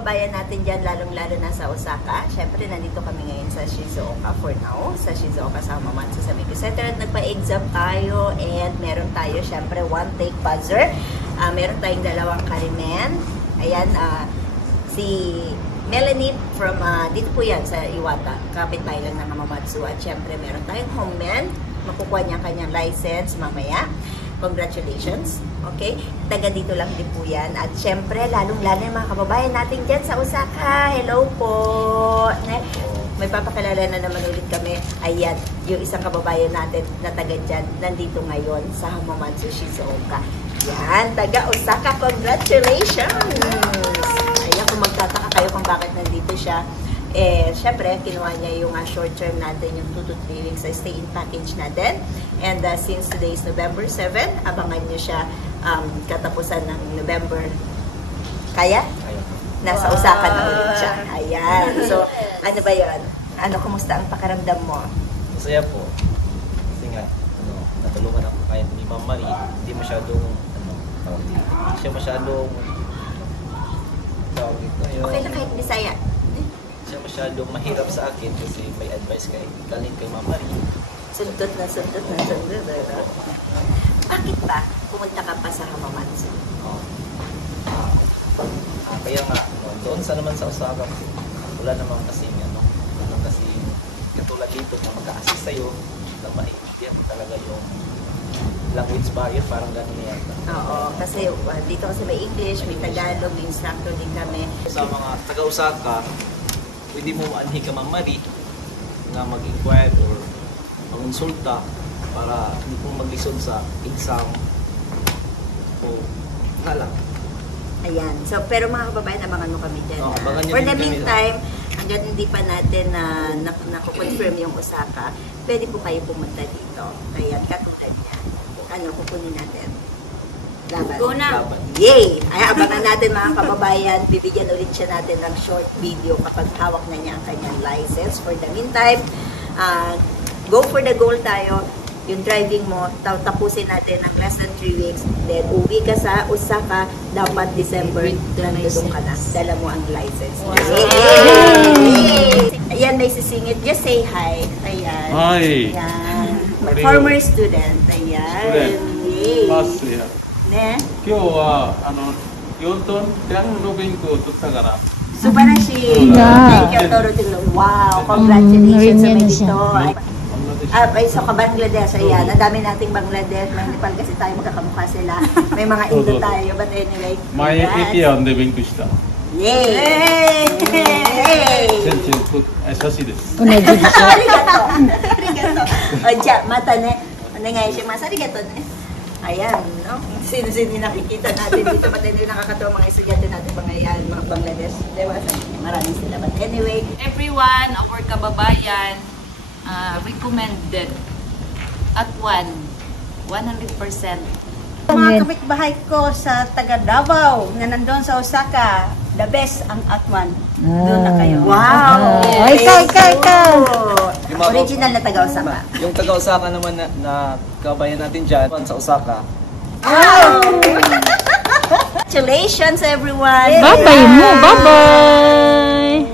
kababayan natin dyan, lalong-lalo na sa Osaka. Siyempre, nandito kami ngayon sa Shizuoka for now. Sa Shizuoka sa Hamamatsu sa Meiko Center. At nagpa-exam tayo and meron tayo, siyempre, one take buzzer. Meron tayong dalawang karimen. Ayan, si Melanie from, dito po yan sa Iwata. Kapit tayo lang ng Hamamatsu. At siyempre, meron tayong homeman. Makukuha niya kanyang license mamaya. Congratulations. Okay? Taga dito lang din po yan. At syempre, lalong-lalo yung mga kababayan natin dyan sa Osaka. Hello po! May papakilala na naman ulit kami. Ayan, yung isang kababayan natin na taga dyan, nandito ngayon sa Hamamatsu, Shizuoka. Yan, taga Osaka. Congratulations! Ayan, kung magtataka kayo kung bakit nandito siya, syempre, kinuha niya yung short term natin, yung 2 to 3 weeks sa stay-in package natin. And since today is November 7, abangan niyo siya katapusan ng November. Kaya? Nasa Osaka na ulit siya. Ayan. So, ano ba yun? Kumusta ang pakiramdam mo? Masaya po. Kasi nga, natulungan ako kahit ni Ma'am Marie, hindi masyadong, hindi siya masyadong, okay lang kahit Bisaya. Siya masyadong mahirap sa akin kasi may advice galing kay Ma'am Marie. Sundot na. Bakit ba pumunta ka pa sa Hamamatsu? Kaya nga, doon naman sa Osaka, wala naman kasi katulad dito na mag-a-assist sa'yo na maintindihan talaga yung language barrier, parang gano'n yan. Oo, kasi dito kasi may English, may Tagalog, may instructor din kami. Sa mga taga-Osaka, pwede mo maanhi ka Ma'am Marie na mag-inquire or mag-insulta para hindi po mag-lisod sa exam o lang. Ayan. So, pero mga kababayan, abangan mo kami dyan. For the meantime, hanggang hindi pa natin nakukonfirm yung Osaka, pwede po kayo pumunta dito. Ayan, katulad niya. Kukunin natin? Laban. Go na! Yay! Ay, abangan natin mga kababayan. Bibigyan ulit siya natin ng short video kapag hawak na niya ang kanyang license. For the meantime, go for the goal tayo. Yung driving mo, tapusin natin ng less than 3 weeks. Then, uwi ka sa Osaka, dapat December, nandun ka na. Dala mo ang license. Wow. Yay! Ayan, may sisingit. Just say hi. Ayan. Hi. Ayan. Former student. Ayan. Yay. Last year. ね、今日は4トン100の勉強を取ったから。 Subanashi! Thank you, Toro Tinglo. Wow! Congratulations sa may dito. Ay, so ka Bangladesh, ayan. Ang dami nating Bangladesh. May Nepal kasi tayo magkakamukha sila. May mga Indo tayo. But anyway, 前エピアンで勉強した。 Yay! Yay! 全然優しいです。 Arigato! Arigato! O, dyan, mata ne. Ano nga yung mas arigato ne? Ayan, no? Sino-sino yung nakikita natin dito. But anyway, nakakatawa mga estudyante natin mga Bangladesh. Diba? Maraming sila. But anyway, Everyone of our kababayan recommended at 100%. Mga kapitbahay ko sa taga Davao na nandun sa Osaka, the best ang Atwan. Doon na kayo. wow! Ikaw! Original na taga-Osaka. Yung taga-Osaka naman na kabayan natin dyan sa Osaka. Wow! Congratulations everyone! Bye-bye mo! Bye-bye!